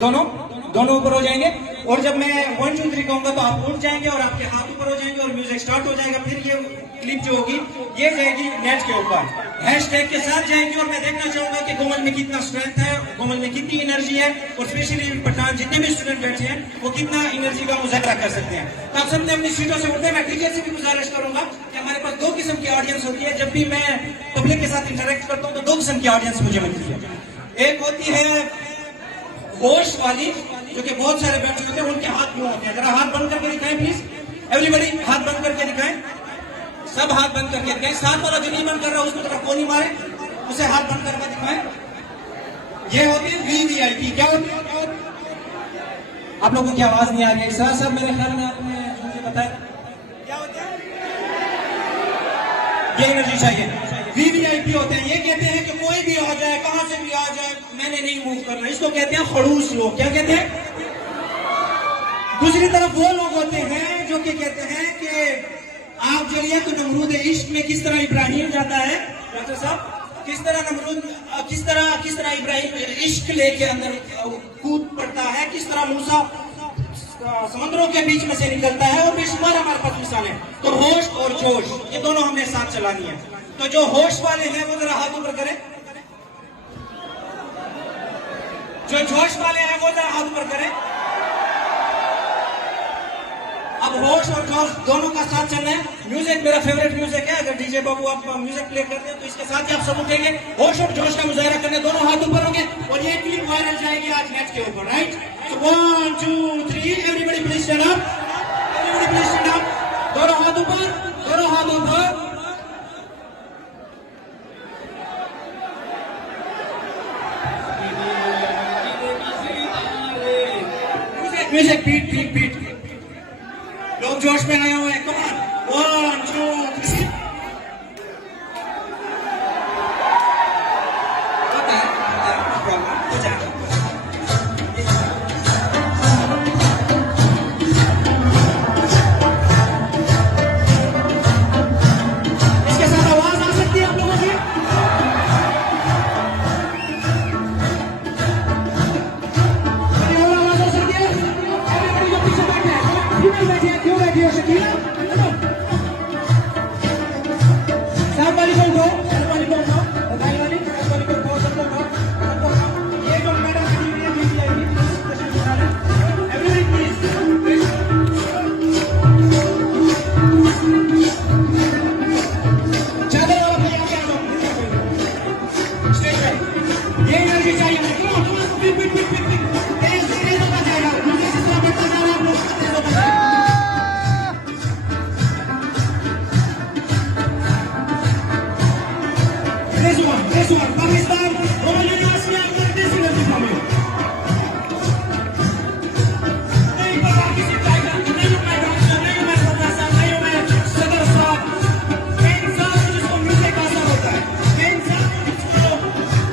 दोनों दोनों ऊपर हो जाएंगे और जब मैं 1 2 3 कहूंगा तो आप उठ जाएंगे और आपके हाथ ऊपर हो जाएंगे और म्यूजिक स्टार्ट हो जाएगा। फिर ये क्लिप जो होगी ये जाएगी नेट के ऊपर, हैशटैग के साथ जाएगी और मैं देखना चाहूंगा कि कोमल में कितना स्ट्रेंथ है, कोमल में कितनी एनर्जी है और स्पेशली पठान जितने भी स्टूडेंट बैठे हैं वो कितना एनर्जी का मुजाहरा कर सकते हैं। तो आप सबने अपनी सीटों से उठे। मैं टीचर से भी गुजारिश करूंगा कि हमारे पास 2 किस्म की ऑडियंस होती है। जब भी मैं पब्लिक के साथ इंटरेक्ट करता हूँ तो 2 किस्म की ऑडियंस मुझे मिलती है। एक होती है होश वाली जो कि बहुत सारे बैठे होते हैं, उनके हाथ क्यों होते हैं? जरा हाथ बंद करके दिखाएं प्लीज, एवरीबॉडी हाथ बंद करके दिखाएं, सब हाथ बंद करके दिखाएं। साथ वाला जो नहीं बंद कर रहा उसको तरफ कोनी मारे, उसे हाथ बंद करके दिखाएं। ये होती है वीवीआईपी। क्या होती है? आप लोगों की आवाज नहीं आ रही है सर। सब मेरे ख्याल में आपने मुझे बताया क्या होता है। ये एनर्जी चाहिए। वीवीआईपी होते हैं, ये कहते हैं कि कोई भी आ जाए, कहां से भी आ जाए, मैंने नहीं मूव करना। इसको कहते हैं खड़ूस लोग। क्या कहते हैं? दूसरी तरफ वो लोग होते हैं जो कि कहते हैं कि आप चलिए तो नमरूद इश्क में किस तरह इब्राहिम जाता है डॉक्टर साहब, किस तरह नमरूद किस तरह इब्राहिम इश्क लेके अंदर कूद पड़ता है, किस तरह मूसा समुद्रों के बीच में से निकलता है और बेशुमार हमारे पास मिसाल है। तो होश और जोश ये दोनों हमने साथ चलानी है। तो जो होश वाले हैं वो जरा हाथ ऊपर करें, जो जोश वाले हैं वो जरा हाथ ऊपर करें। अब होश और जोश दोनों का साथ चलना है। म्यूजिक मेरा फेवरेट म्यूजिक है। अगर डीजे बाबू आप म्यूजिक प्ले करते हैं तो इसके साथ ही आप सब उठेंगे, होश और जोश का मुजाहरा करने, दोनों हाथ ऊपर होंगे और ये क्लिप वायरल जाएगी आज नेट के ऊपर। Right, so 1 2 3 everybody please stand up, everybody please stand up. दोनों हाथ ऊपर, दोनों हाथ ऊपर। म्यूजिक बीट बीट बीट, लोग जोश में आए हुए हैं। कम ऑन 1 2 3 होता है प्रॉब्लम हो जाएगा। इसके साथ आवाज आ सकती है आप लोगों की? आवाज आ सकती है? एवरीबॉडी जो पीछे बैठे हैं, क्यों बैठे हैं, क्यों बैठे हो शकीला? साथ वाली को उठाओ, साथ वाली को उठाओ, बताई वाली, साथ वाली को उठाओ, सबको उठाओ, सबको उठाओ। ये जो मैडम खड़ी हुई है बीच आएगी, क्वेश्चन उठा लें। एवरीबॉडी प्लीज चादर वाला भैया क्या दो स्टेज पे, ये एनर्जी चाहिए। Come on come on, pick pick pick pick pick, तेज तेज होता जाएगा, मुझे जिस तरह बढ़ता जा रहा है आप लोग तेज होता जाएगा। This one, Pakistan, Roman University after this energy from you. नहीं पता किसी टाइगर, नहीं मैं डॉक्टर, नहीं मैं प्रोफेसर, नहीं मैं सदर साहब। मैं इंसान हूँ जिसको म्यूजिक का असर होता है, मैं इंसान हूँ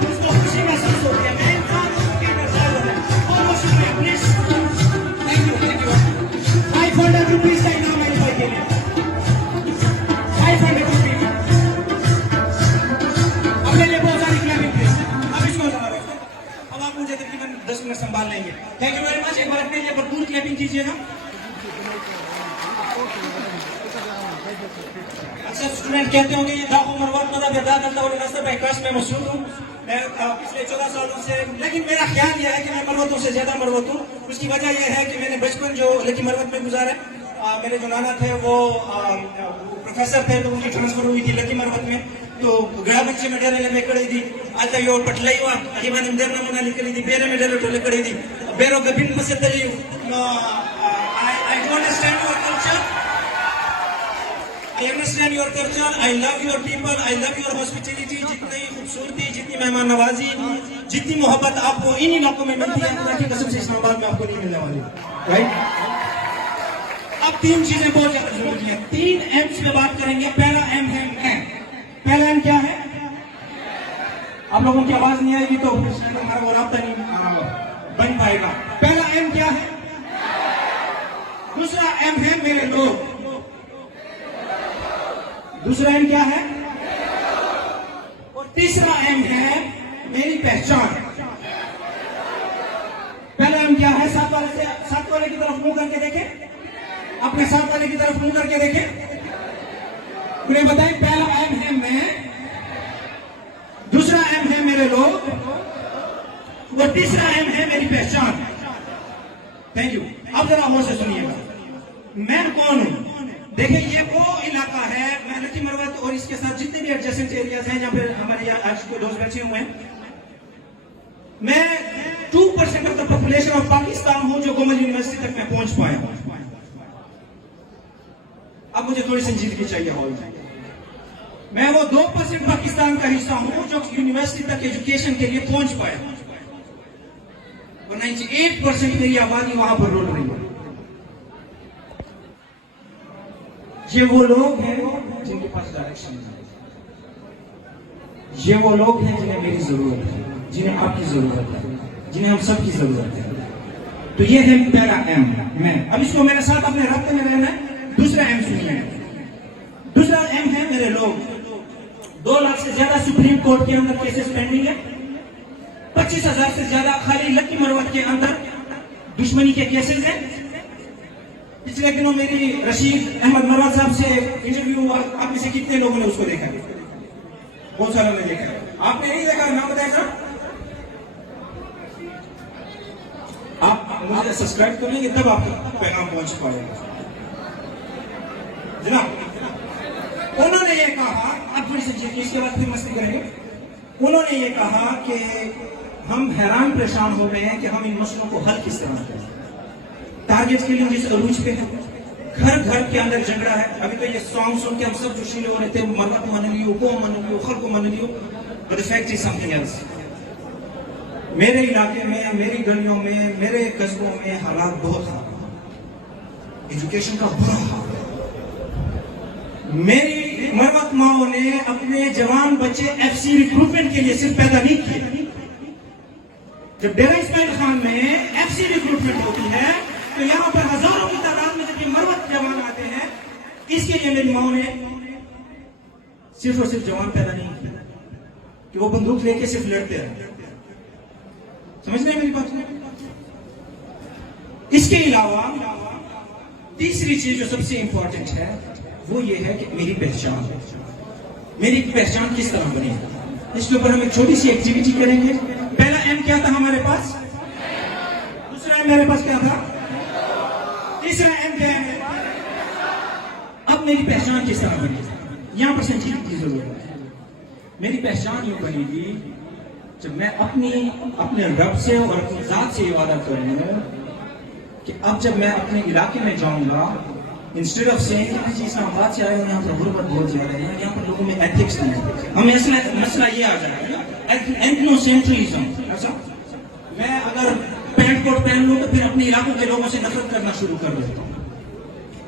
जिसको खुशी महसूस होती है, मैं इंसान हूँ जिसके अंदर दर्द होता है। बहुत शुक्रिया, प्लीज थैंक यू 500 रुपीज का इनाम है इस के लिए, 500 रुपीज। अब आप मुझे तकरीबन 10 मिनट संभाल लेंगे। Thank you very much. एक बार अपने लिए भरपूर क्लैपिंग कीजिएगा। अच्छा स्टूडेंट कहते होंगे ये दाखो मरवत मदा बेदा करता और रास्ते पे क्लास में मशहूर हूँ मैं पिछले 14 सालों से, लेकिन मेरा ख्याल यह है कि मैं मरवतों से ज्यादा मरवत हूँ। उसकी वजह यह है कि मैंने बचपन जो लकी मरवत में गुजारा। मेरे जो नाना थे वो प्रोफेसर थे, तो उनकी ट्रांसफर हुई थी लकी मरवत में। तो ग्राम बच्चे में डरे में कड़ी थी आता यो पटलाई हुआ अजीबान अंदर नमूना निकली थी बेरे में डरे टोले कड़ी थी बेरो गबिन में से तली I understand your culture, I understand your culture, I love your people, I love your hospitality. जितनी खूबसूरती, जितनी मेहमान नवाजी, जितनी मोहब्बत आपको इन इलाकों में मिलती है, खुदा की कसम से इस्लामाबाद में आपको नहीं मिलने वाली। राइट, अब 3 चीजें बहुत ज्यादा जरूरी है। 3 एम्स पे बात करेंगे। पहला एम है मैं। पहला एम क्या है? आप लोगों की आवाज नहीं आएगी तो हमारा वो राब्ता नहीं बन पाएगा। पहला एम क्या है? दूसरा एम है मेरे लोग। दूसरा एम क्या है? और तीसरा एम है मेरी पहचान। पहला एम क्या है? साथ वाले की तरफ मुंह करके देखें, अपने साथ वाले की तरफ मुंह करके देखें। उन्हें बताएं, पहला एम है मैं, दूसरा एम है मेरे लोग, और तीसरा एम है मेरी पहचान। Thank you. अब जरा और से सुनिएगा, मैं कौन हूं? देखिए, ये वो इलाका है, मैं लकी मरवत और इसके साथ जितने भी एडजेसेंट एरियाज हैं जहां पर हमारे यहाँ आज के दोस्त बैठे हुए हैं, मैं 2% of the population of Pakistan हूं जो गोमल यूनिवर्सिटी तक मैं पहुंच पाया हूं। अब मुझे थोड़ी संजीदगी चाहिए हॉल में। मैं वो 2% पाकिस्तान का हिस्सा हूं जो यूनिवर्सिटी तक एजुकेशन के लिए पहुंच पाया, और 98% मेरी आबादी वहां पर रोल रही है। ये वो लोग हैं जिनके पास डायरेक्शन है, ये वो लोग हैं जिन्हें मेरी जरूरत है, जिन्हें आपकी जरूरत है, जिन्हें हम सबकी जरूरत है। तो ये है पहला एम, मैं। अब इसको मेरे साथ अपने रास्ते में रहना है। दूसरा एम सुनिए, दूसरा एम है मेरे लोग। 2 लाख से ज्यादा सुप्रीम कोर्ट के अंदर केसेस पेंडिंग है, 25,000 से ज्यादा खाली लकी मरवत के अंदर दुश्मनी के केसेस हैं। पिछले दिनों मेरी रशीद अहमद मरवत साहब से इंटरव्यू हुआ, आप में से कितने लोगों ने उसको देखा? बहुत सारे ने देखा। आपने नहीं देखा? नाम बताया साहब। आप मुझे सब्सक्राइब करेंगे तब आपका पैगाम पहुंच पाएगा जनाब। उन्होंने ये कहा, आप थोड़ी सी चीज इसके बाद फिर मस्ती करेंगे। उन्होंने ये कहा कि हम हैरान परेशान हो गए हैं कि हम इन मसलों को हल किस तरह करें। टारगेट के लिए जिस अरूज पे है, घर घर के अंदर झगड़ा है। अभी तो ये सॉन्ग सुन के हम सब जोशीले हो रहे थे, मरवत मन लियो, को मन लियो, खल को मन लियो, but the fact is something else. मेरे इलाके में, मेरी गलियों में, मेरे कस्बों में हालात बहुत खराब, एजुकेशन का बुरा हाल। मेरी मरवत माओ ने अपने जवान बच्चे एफसी रिक्रूटमेंट के लिए सिर्फ पैदा नहीं किए। जब डेरा इस्माइल खान में एफसी रिक्रूटमेंट होती है तो यहां पर हजारों की तादाद में जब मरवत जवान आते हैं, इसके लिए मेरी माओ ने सिर्फ और सिर्फ जवान पैदा नहीं किया कि वो बंदूक लेके सिर्फ लड़ते रहे। समझ रहे हैं मेरी बात? इसके अलावा तीसरी चीज जो सबसे इंपॉर्टेंट है वो ये है कि मेरी पहचान, मेरी पहचान किस तरह बनी। इसके ऊपर हम एक छोटी सी एक्टिविटी करेंगे। पहला एम क्या था हमारे पास? दूसरा एम मेरे पास क्या था? तीसरा एम क्या है? अब मेरी पहचान किस तरह बनी, यहां पर संजीदगी की जरूरत है। मेरी पहचान यूं बनेगी जब मैं अपने रब से और अपनी जात से ये वादा करूंगा कि अब जब मैं अपने इलाके में जाऊंगा, इंस्टेड ऑफ सेइंग कि जी इस्लामाबाद से आए हो, यहाँ पर गुर्बत बहुत ज्यादा है, यहाँ पर लोगों में एथिक्स नहीं है, हमें मसला ये आ जाएगा एथनोसेंट्रिज्म। अच्छा, मैं अगर पैंट कोट पहन लूं तो फिर अपने इलाकों के लोगों से नफरत करना शुरू कर देता हूँ।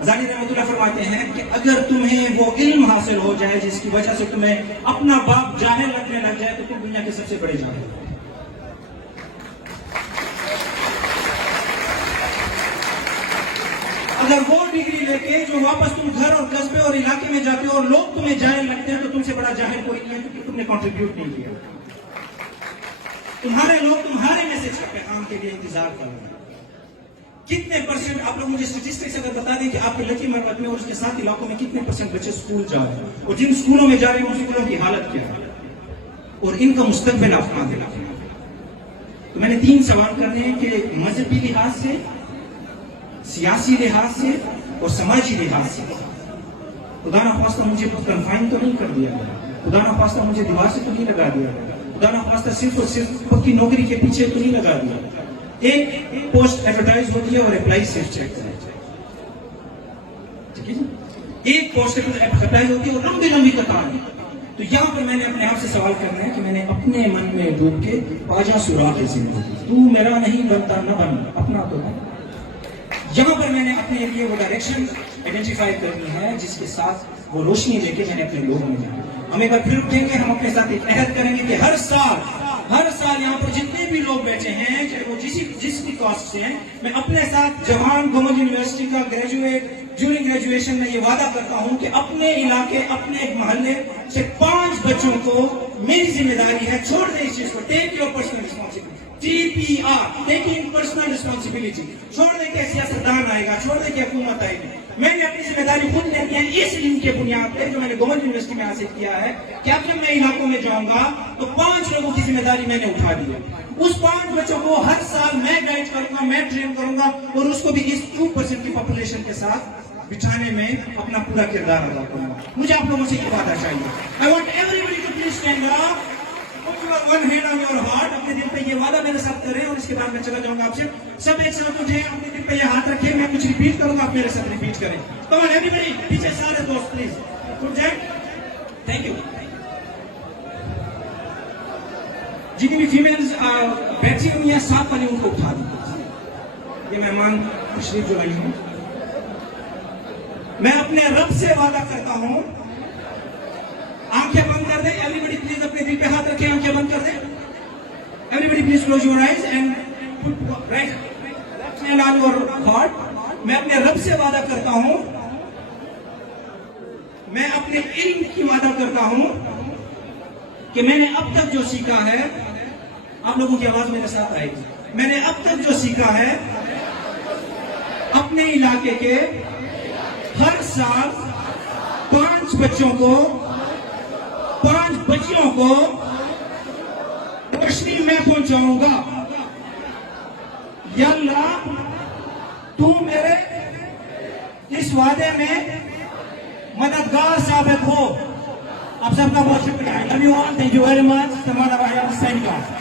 हज़ारी रहमतुल्लाह फरमाते हैं कि अगर तुम्हें वो इल्म हासिल हो जाए जिसकी वजह से तुम्हें अपना बाप जाहिल लगने लग जाए तो तुम दुनिया के सबसे बड़े जाहिल। अगर वो डिग्री लेके जो वापस तुम घर और कस्बे और इलाके में जाते हो और लोग तुम्हें जाहिल लगते हैं तो तुमसे बड़ा जाहिल कोई नहीं है, क्योंकि तुमने कंट्रीब्यूट नहीं किया। तुम्हारे लोग तुम्हारे मैसेज के पैगाम के लिए इंतजार कर रहे हैं। कितने परसेंट आप लोग मुझे स्टेटिस्टिक्स अगर बता दें कि आपके लकी मरवत में और उसके साथ इलाकों में कितने परसेंट बच्चे स्कूल जा रहे हैं, और जिन स्कूलों में जा रहे हैं उन स्कूलों की हालत क्या है और इनका मुस्तकबिल आप कहां देना। तो मैंने 3 सवाल करने हैं कि मजहबी लिहाज से, सियासी लिहाज से और समाजी लिहाज से खुदा ना खास्ता मुझे कन्फाइन तो नहीं कर दिया गया, खुदा ना खास्ता मुझे दीवार से तो नहीं लगा दिया गया, खुदा ना खास्ता सिर्फ और सिर्फ पक्की नौकरी के पीछे तो नहीं लगा दिया। एक पोस्ट एडवर्टाइज होती है और अप्लाई सिर्फ चेक करें, ठीक है। एक पोस्ट एडवर्टाइज होती है और लंबी लंबी कतार। तो यहां पर मैंने अपने आप से सवाल करना है कि मैंने अपने मन में डूब के पाजा सुराख जिंदगी, तू मेरा नहीं बनता न बन, अपना तो है। यहां पर मैंने अपने लिए वो डायरेक्शन आइडेंटिफाई करनी है जिसके साथ वो रोशनी लेके मैंने अपने लोगों में जाना। हम एक बार फिर उठेंगे, हम अपने साथ एक अहद करेंगे कि हर साल यहाँ पर जितने भी लोग बैठे हैं, चाहे वो जिसकी कास्ट से हैं, मैं अपने साथ जवान गोमल यूनिवर्सिटी का ग्रेजुएट ड्यूरिंग ग्रेजुएशन में ये वादा करता हूं कि अपने इलाके, अपने मोहल्ले से 5 बच्चों को मेरी जिम्मेदारी है, छोड़ दे इस चीज को, take your personal responsibility. TPR, taking personal responsibility. छोड़ दे के सियासतदान आएगा, छोड़ दे के हुकूमत आएगी। मैंने अपनी जिम्मेदारी खुद लेनी है इस इल्म के बुनियाद पर जो मैंने गवर्नमेंट यूनिवर्सिटी में हासिल किया है कि अब जब मैं इलाकों में जाऊंगा तो 5 लोगों की जिम्मेदारी मैंने उठा दी है। उस 5 बच्चों को हर साल मैं गाइड करूंगा, मैं ट्रेन करूंगा और उसको भी इस 2% की पॉपुलेशन के साथ बिठाने में अपना पूरा किरदार अदा करूंगा। मुझे आप लोगों से ये वादा चाहिए। I want everybody to please stand up, put your one hand on your heart. अपने दिल पे ये वादा मेरे साथ करें और इसके बाद मैं चला जाऊंगा आपसे। सब एक साथ उठे, अपने दिल पे ये हाथ रखें, मैं कुछ रिपीट करूंगा, आप मेरे साथ रिपीट करें। कम ऑन एवरीबडी, पीछे सारे दोस्त प्लीज उठ जाए। Thank you. जितनी भी फीमेल्स बैठी हुई हैं साथ वाली उनको उठा दी। ये मेहमान तशरीफ जो आई हूं, मैं अपने रब से वादा करता हूं, आंखें बंद कर दे एवरीबडी प्लीज, अपने दिल पे हाथ रखें, आंखें बंद कर दे everybody please, close your eyes and put right hand on your heart. मैं अपने रब से वादा करता हूं, मैं अपने इल्म की वादा करता हूं कि मैंने अब तक जो सीखा है, आप लोगों की आवाज मेरे साथ आएगी, मैंने अब तक जो सीखा है अपने इलाके के हर साल 5 बच्चों को, 5 बच्चियों को रोशनी में पहुंचाऊंगा। या अल्लाह, तू मेरे इस वादे में मददगार साबित हो। आप सबका बहुत शुक्रिया। Love you all, thank you very much. तमाम भाई सैनिक।